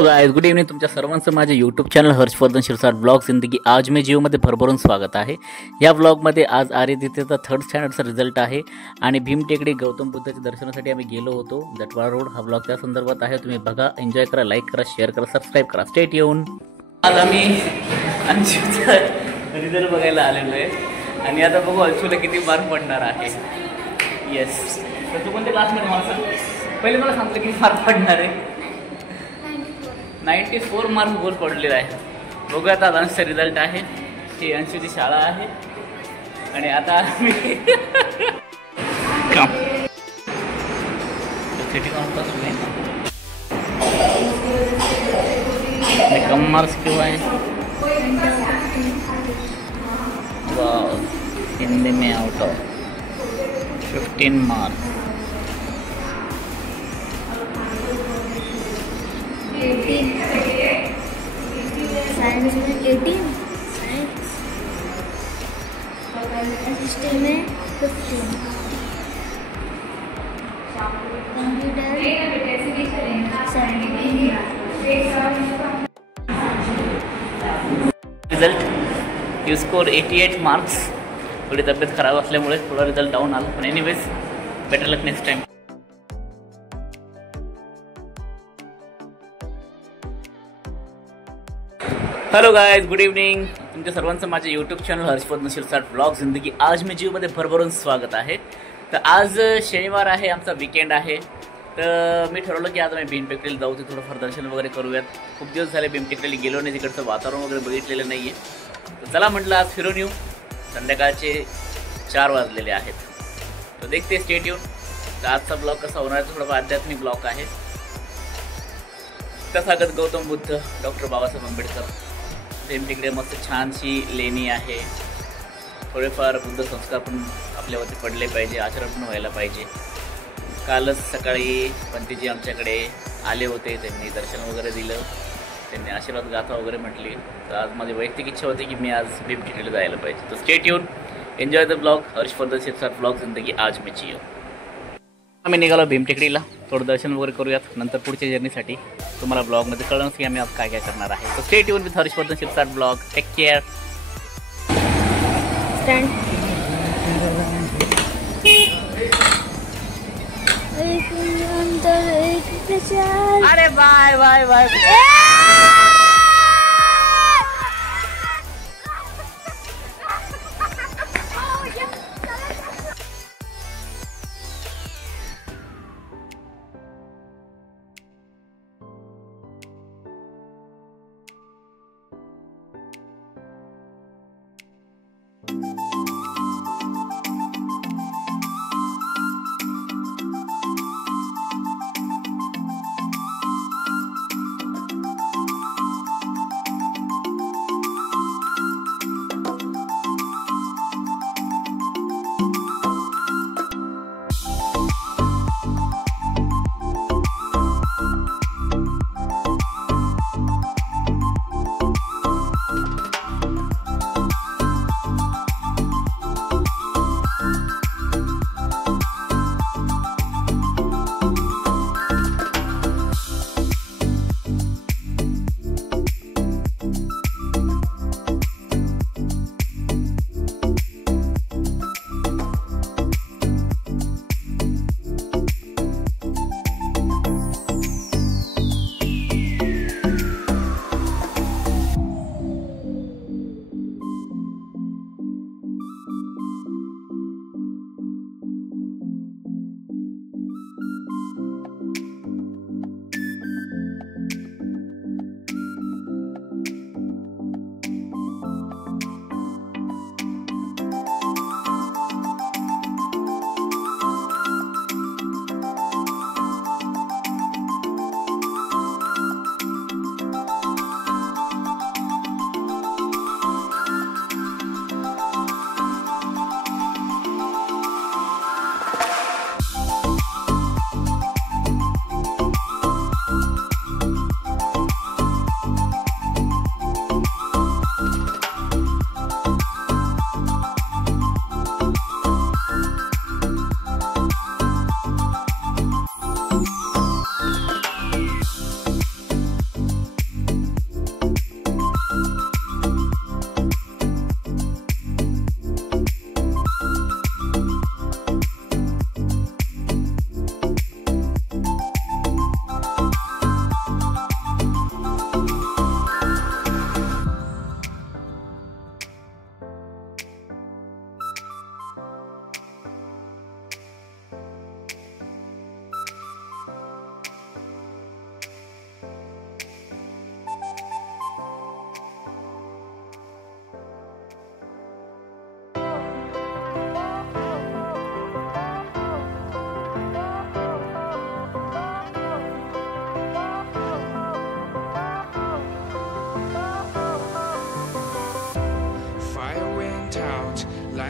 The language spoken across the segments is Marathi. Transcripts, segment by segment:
Hello guys, good evening. तुमच्या सर्वांचं माझ्या YouTube channel Harshvardhan Shirsat blog जिंदगी आज मी जीवमध्ये भरभरून स्वागत आहे. या ब्लॉगमध्ये आज आर्यदित्यचा 3rd स्टँडर्डचा रिझल्ट आहे आणि भीमटेकडी गौतम बुद्धाच्या दर्शनासाठी आम्ही गेलो होतो. जटवाडा रोड हा ब्लॉग त्या संदर्भात आहे. तुम्ही बघा, एन्जॉय करा, लाईक करा, शेअर करा, सबस्क्राईब करा. Stay tune. आज आम्ही अंशूचा रिझल्ट बघायला आलेलो आहे आणि आता बघू अंशूला किती मार्क पडणार आहे. येस, तर तू कोणत्या क्लासमध्ये मला सांग. पहिले मला सांगतो किती मार्क पडणार आहे. 94 मार्क गोल पडलेला आहे. बघूया आता अंशचा रिझल्ट आहे. ही अंशूची शाळा आहे आणि आता आम्ही कम मार्क्स क्यों आए? हिंदी में आउट ऑफ 15 मार्क्स. 18 साइंस में 18 हिस्ट्री में 15 computer 17. Result you score 88 marks. थोडी तब्येत खराब असल्यामुळे थोडा रिझल्ट डाऊन आला, पण anyways better luck next time. Hello guys, good evening. तुमच्या सर्वांचं माझ्या YouTube channel Harshvardhan Shirsat blog जिंदगी आज मी जीवमध्ये भरभरून स्वागत आहे. तर आज शनिवार आहे, आमचा वीकेंड आहे. तर मी ठरवलं की आज आम्ही भीमटेकडीला जाऊ, ते थोडंफार दर्शन वगैरे करूयात. खूप दिवस झाले भीमटेकडीला गेलो नाही, तिकडचं वातावरण वगैरे बघितलेलं नाही आहे. तर चला म्हटलं आज फिरून येऊ. संध्याकाळचे 4 वाजलेले आहेत. तर देखते स्टे ट्यून. तर आजचा ब्लॉग कसा होणार आहे, थोडाफार आध्यात्मिक ब्लॉग आहे. तथागत गौतम बुद्ध, डॉक्टर बाबासाहेब आंबेडकर, भीमटेकडे मस्त छानशी लेणी आहे. थोडेफार बुद्ध संस्कार पण आपल्यावरती पडले पाहिजे, आचरण पण व्हायला पाहिजे. कालच सकाळी पंतीजी आमच्याकडे आले होते, त्यांनी दर्शन वगैरे दिलं, त्यांनी आशीर्वाद गाथा वगैरे म्हटली. तर आज माझी वैयक्तिक इच्छा होती की मी आज भीमटेकडीला जायला पाहिजे. तर stay tune, enjoy the blog. Harshvardhan Shirsat blog जिंदगी आज मी जियो. आम्ही निघालो भीमटेकडीला, थोडं दर्शन वगैरे करूयात. नंतर पुढच्या जर्नीसाठी तुम्हाला ब्लॉगमध्ये कळलं की आम्ही आज काय काय करणार आहे. तर stay tune with Harshvardhan Shirsat blog. Take care. अरे bye bye bye.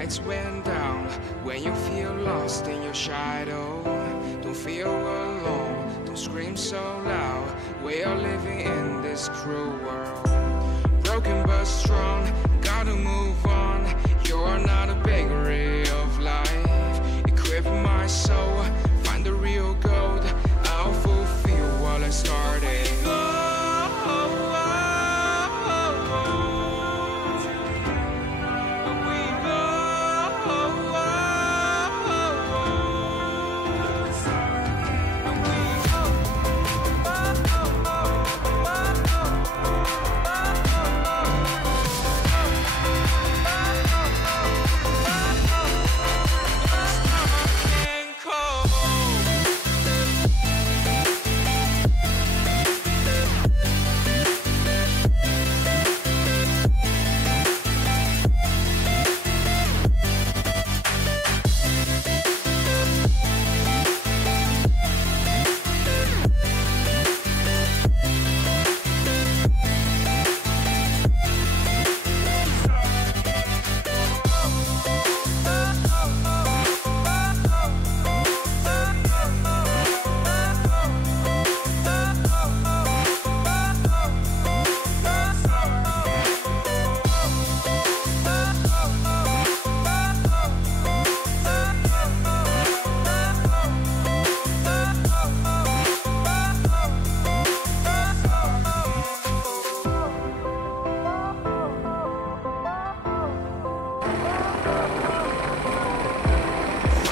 lights went down. When you feel lost in your shadow, don't feel alone, don't scream so loud. We are living in this cruel world, broken but strong, gotta move on. You're not a bakery of life. Equip my soul, find the real gold. I'll fulfill what I started.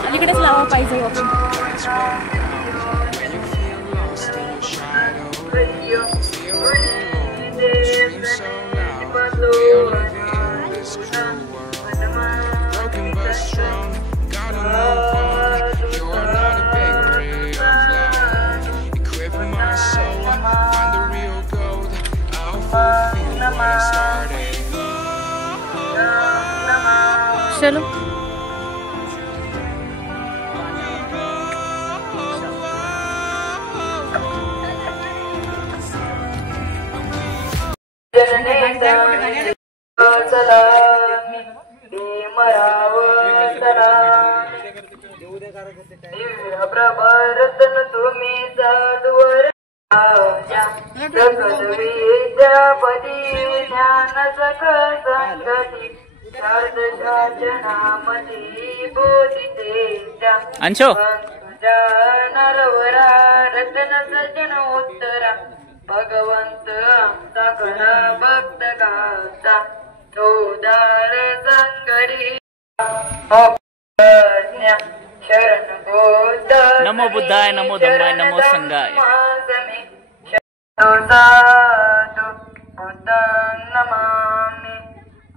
अलीकडेच लावा पाहिजे आपण. When you feel lost in your shadow, feel alone, scream so loud. We are living in this cruel world, broken but strong, gotta move on. You're not a bakery of life. Equip my soul, find the real gold. I'll fulfill what I started. चलो प्रभारतन तुम्ही जाडवर विद्यापती ज्ञान सकळ संगती शारद शासनामती बोधिते अंशो तुझ्या नरवरा रतन सजन उत्तरा भगवंत आमचा खरा भक्त गाता चौदार संकरी शरण बोध नमो बुद्धाय नमो धम्माय नमो संघाय. साधु बुद्धं नमामि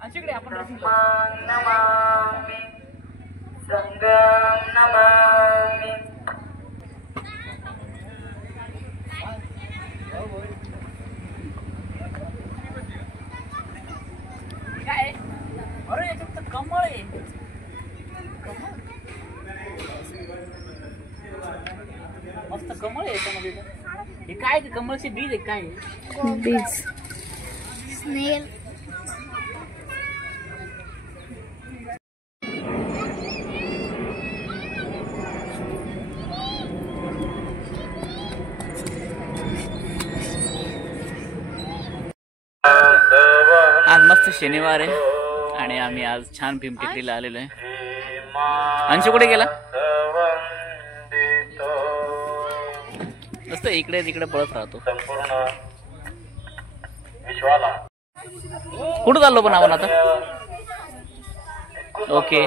धम्मं नमामि संघं नमामि. काय अरे याच्यात तर कमळ आहे. मस्त कमळ आहे याच्यामध्ये. हे काय ते कमळचे बीज आहे काय? बीज स्नेल. आज मस्त शनिवार आहे आणि आम्ही आज छान भीमटेकडीला आलेलो आहे. अंशू कुठे गेला? मस्त इकडे तिकडे पळत राहतो. कुठं चाललो पण आपण आता? ओके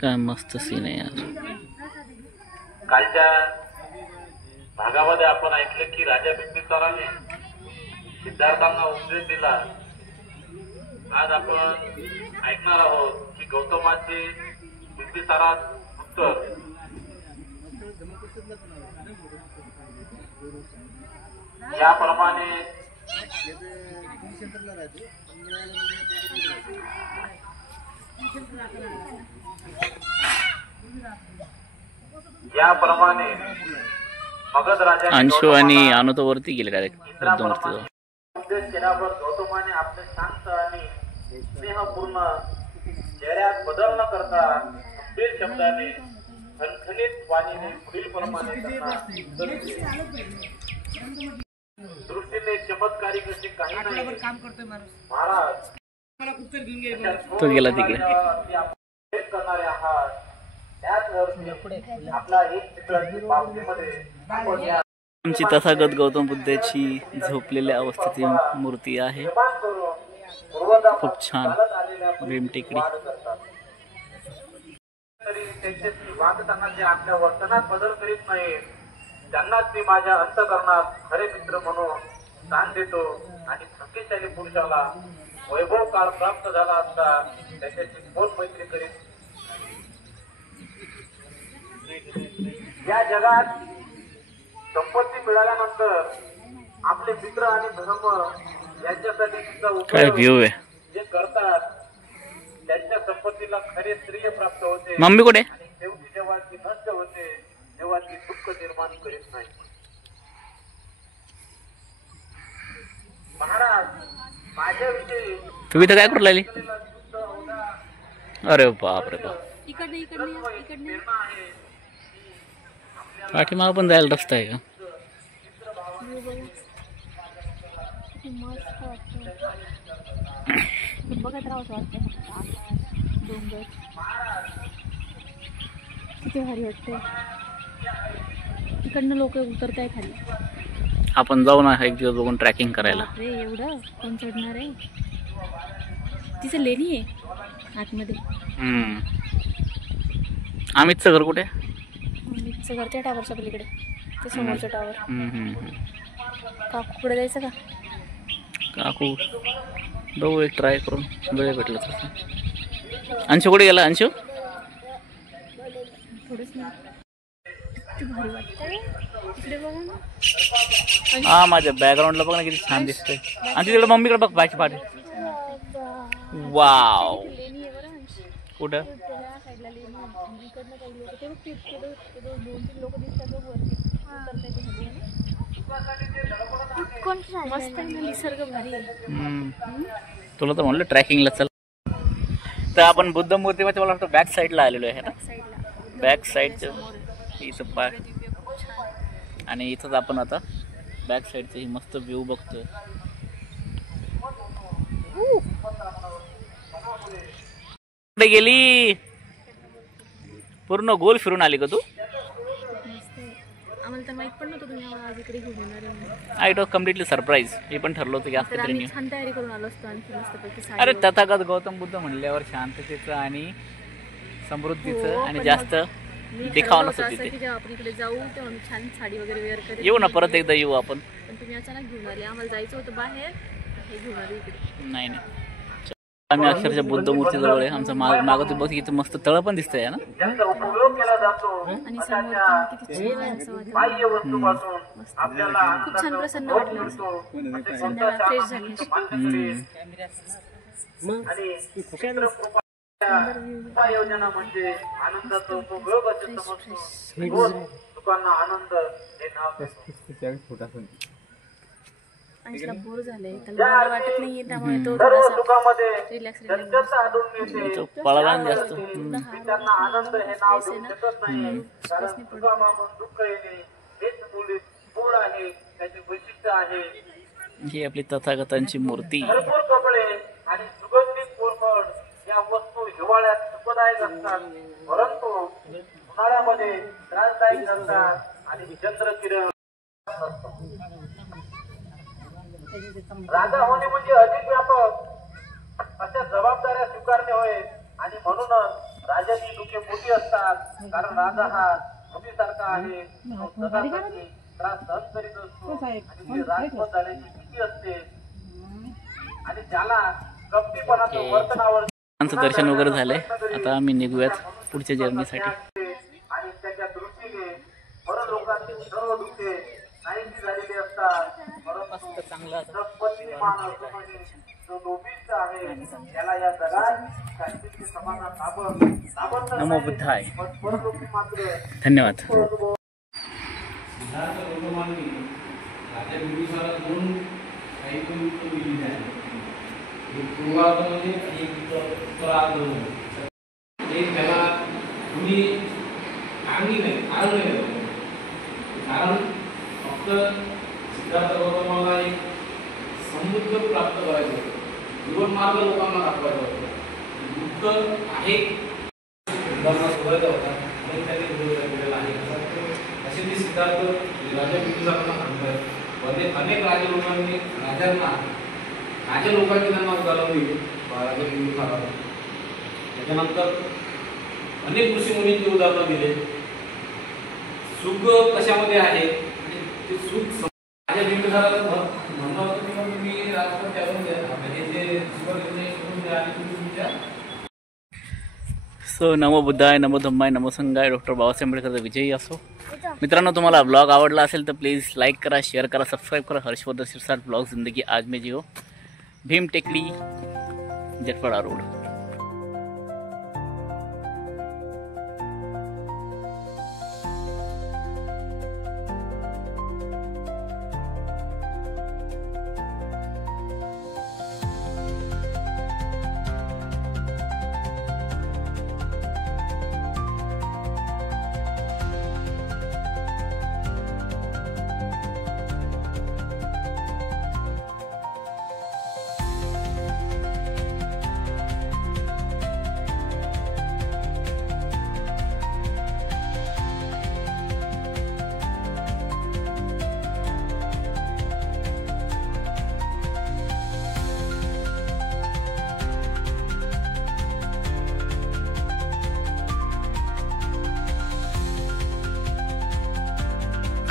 काय मस्त सीन आहे यार. कालच्या भागामध्ये आपण ऐकलं की राजा बिंबिसाराने सिद्धार्थांना उपदेश दिला. आज आपण ऐकणार आहोत की गौतमाचे बिंबिसारात उत्तर. याप्रमाणे याप्रमाणे मगध राजा अंशू आणि अनु तो वरती गेले डायरेक्ट बुद्धमूर्ती उपदेश केल्यावर गौतमाने आपले शांत आणि स्नेहपूर्ण चेहऱ्यात बदल न करता गंभीर शब्दाने खणखणीत वाणीने पुढीलप्रमाणे दृष्टीने चमत्कारिक असे काही नाही महाराज तो गेला तिकडे करणारे आहात त्याचवरती आपला एक चित्राची बाबतीमध्ये आपण या आमची तथागत गौतम बुद्धाची झोपलेल्या अवस्थेची मूर्ती आहे. खूप छान भीम टेकडी. तरी त्यांच्याशी वागताना जे आपल्या वर्तनात बदल करीत नाही त्यांनाच मी माझ्या अंतःकरणात खरे मित्र म्हणून स्थान देतो आणि भाग्यशाली पुरुषाला वैभव काळ प्राप्त झाला असता त्याच्याशी खोल मैत्री करीत. या जगात संपत्ती मिळाल्यानंतर आपले मित्र आणि धर्म यांच्यासाठी सुद्धा काय उपयोग व्ह्यू आहे. जे करतात त्यांच्या संपत्तीला खरे श्रेय प्राप्त होते मम्मी कुठे? आणि शेवटी जेव्हा ती नष्ट होते तेव्हा ती दुःख निर्माण करीत नाही. महाराज माझ्याविषयी तुम्ही तर काय करू लागली? अरे बाप रे बाप. प्रेरणा आहे. पाठीमागं पण जायला रस्ता आहे का? बघत राहावं वाटतं. डोंगर किती भारी वाटते. तिकडनं लोक उतरताय खाली. आपण जाऊ ना एक दिवस बघून ट्रॅकिंग करायला. रे एवढं कोण चढणार आहे? तिचं लेणी आहे आतमध्ये. अमितचं घर कुठे? अमितचं घर त्या टावरच्या पलीकडे, ते समोरचं टावर. काकूकडे जायचं का? काकू बघू एक ट्राय करून वेळ भेटलं तसं. अंशू कुठे गेला? अंशू थोडंच नाही. किती भारी वाटतंय तिकडे बघा ना. हा माझ्या बॅकग्राऊंडला बघ ना किती छान दिसतंय. आणि तिकडे मम्मीकडे बघ बायची पाठी. वाव. लेणी आहे बरं अंश. कुठं? त्या साईडला लेणी आहे. इकडनं काही लोक ते बघ, ते 2-3 लोक दिसतात बघ वरती उतरताय ते खाली. मस्त आहे ना, निसर्ग भारी आहे. तुला तर म्हणलं ट्रॅकिंगला चल. तर आपण बुद्ध मूर्तीमध्ये मला वाटतं बॅक साईडला आलेलो आहे ना. बॅक साईडचं इथं पाय आणि इथंच आपण आता बॅक साईडचं ही मस्त व्ह्यू बघतोय. कुठे गेली? पूर्ण गोल फिरून आली का तू? आम्हाला तर माहित पण नव्हतं तुम्ही आम्हाला आज इकडे घेऊन येणार आहे. I do completely surprise. मी पण ठरलो होतं की आज तर काहीतरी आम्ही new. छान तयारी करून आलो असतो आणखी मस्तपैकी साडी. अरे तथागत गौतम बुद्ध म्हणल्यावर शांततेचं आणि समृद्धीचं आणि जास्त दिखावा नसतो तिथे. जेव्हा आपण इकडे जाऊ तेव्हा आम्ही छान साडी वगैरे वेअर करेल. येऊ ना परत एकदा येऊ आपण. पण तुम्ही अचानक घेऊन आले. आम्हाला जायचं होतं बाहेर, हे घेऊन आले इकडे. नाही नाही आम्ही अक्षरशः बुद्ध मूर्तीजवळ आहे. आमचं मागं तू बघ इथे मस्त तळ पण दिसतंय ना. ज्यांचा उपयोग केला जातो आणि समोर पण किती छान आहे असं वाटलं. बाह्य वस्तूपासून आपल्याला खूप छान प्रसन्न वाटलं. संध्याकाळ फ्रेश झाली. आणि उपाययोजना म्हणजे आनंदाचा उपयोग असे समजतो. रोज लोकांना आनंद हे नाव देतो. अंशला बोर झाले, त्याला बरं वाटत नाहीये, त्यामुळे तो सर्व थोडासा सुखामध्ये रिलॅक्स त्यांच्यात आढळून येते. तो पळाला ना जास्त. मी त्यांना आनंद हे नाव देऊ शकत नाही कारण सुखामागून दुःख येणे हेच मूळ आहे, त्याचे वैशिष्ट्य आहे. ही आपली तथागतांची मूर्ती. भरपूर कपडे आणि सुगंधित कोरफड या वस्तू हिवाळ्यात सुखदायक असतात परंतु उन्हाळ्यामध्ये त्रासदायक असतात आणि चंद्रकिरण असतो. राजा होणे म्हणजे अधिक व्यापक अशा जबाबदाऱ्या स्वीकारणे होय आणि म्हणूनच राजाची दुःखे मोठी असतात कारण राजा हा मुलीसारखा आहे. तो सदासाठी त्रास सहन करीत असतो आणि राजपद झाल्याची भीती असते आणि ज्याला कपटीपणाचं वर्तनावर आमचं दर्शन वगैरे झालंय. आता आम्ही निघूयात पुढच्या जर्नीसाठी. आणि त्याच्या दृष्टीने परलोकातील सर्व दुःखे नाहीशी झालेली असतात. परंतु मस्त चांगला जगपतीमान असूनही जो लोभिष्ठ आहे त्याला या जगात शांतीची समाधान लाभत नमो बुद्धाय. पण परलोकी मात्र धन्यवाद. सिद्धार्थ गौतमांनी राजा बिंबिसाराला दोन काही पण उत्तर दिलेली आहे. एक पूर्वार्ध म्हणजे आणि एक उत्तरार्ध म्हणजे. एक त्याला कुणी आणली नाही कारण नाही कारण फक्त सिद्धार्थ गौतमाला एक समृद्ध प्राप्त करायचं होतं. जीवन मार्ग लोकांना दाखवायचा होता. बुद्ध आहे लोकांना शोधायचा होता आणि त्यांनी केलेला आहे. असे ते सिद्धार्थ राजा बिंबिसारांना सांगतात. अनेक राजा लोकांनी राजा लोकांची त्यांना उदाहरण दिली राजा बिंबिसाराला. त्याच्यानंतर अनेक ऋषीमुनींची उदाहरणं दिले. सुख कशामध्ये आहे ते सुख राजा बिंबिसाराचं म्हणणं होतं की मग तुम्ही राजपद त्यातून द्या म्हणजे ते सुख निर्णय सोडून द्या आणि तुम्ही तुमच्या. सो नमो बुद्धाय, नमो धम्माय, नमो संघाय. डॉक्टर बाबासाहेब आंबेडकर विजयी असो. मित्रांनो, तुम्हाला ब्लॉग आवडला असेल तर प्लीज लाईक करा, शेअर करा, सबस्क्राईब करा. हर्षवर्धन शिरसाट ब्लॉग जिंदगी आज में जियो, भीम टेकडी, जटपाड़ा रोड.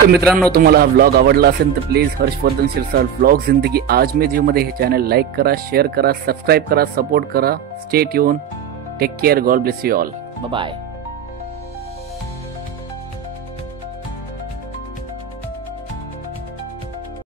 तर मित्रांनो, तुम्हाला हा ब्लॉग आवडला असेल तर प्लीज हर्षवर्धन शिरसाट ब्लॉग जिंदगी आज में जियो मध्ये हे चॅनल लाईक करा, शेअर करा, सबस्क्राईब करा, सपोर्ट करा. Stay tune, take care, God bless you all. Bye.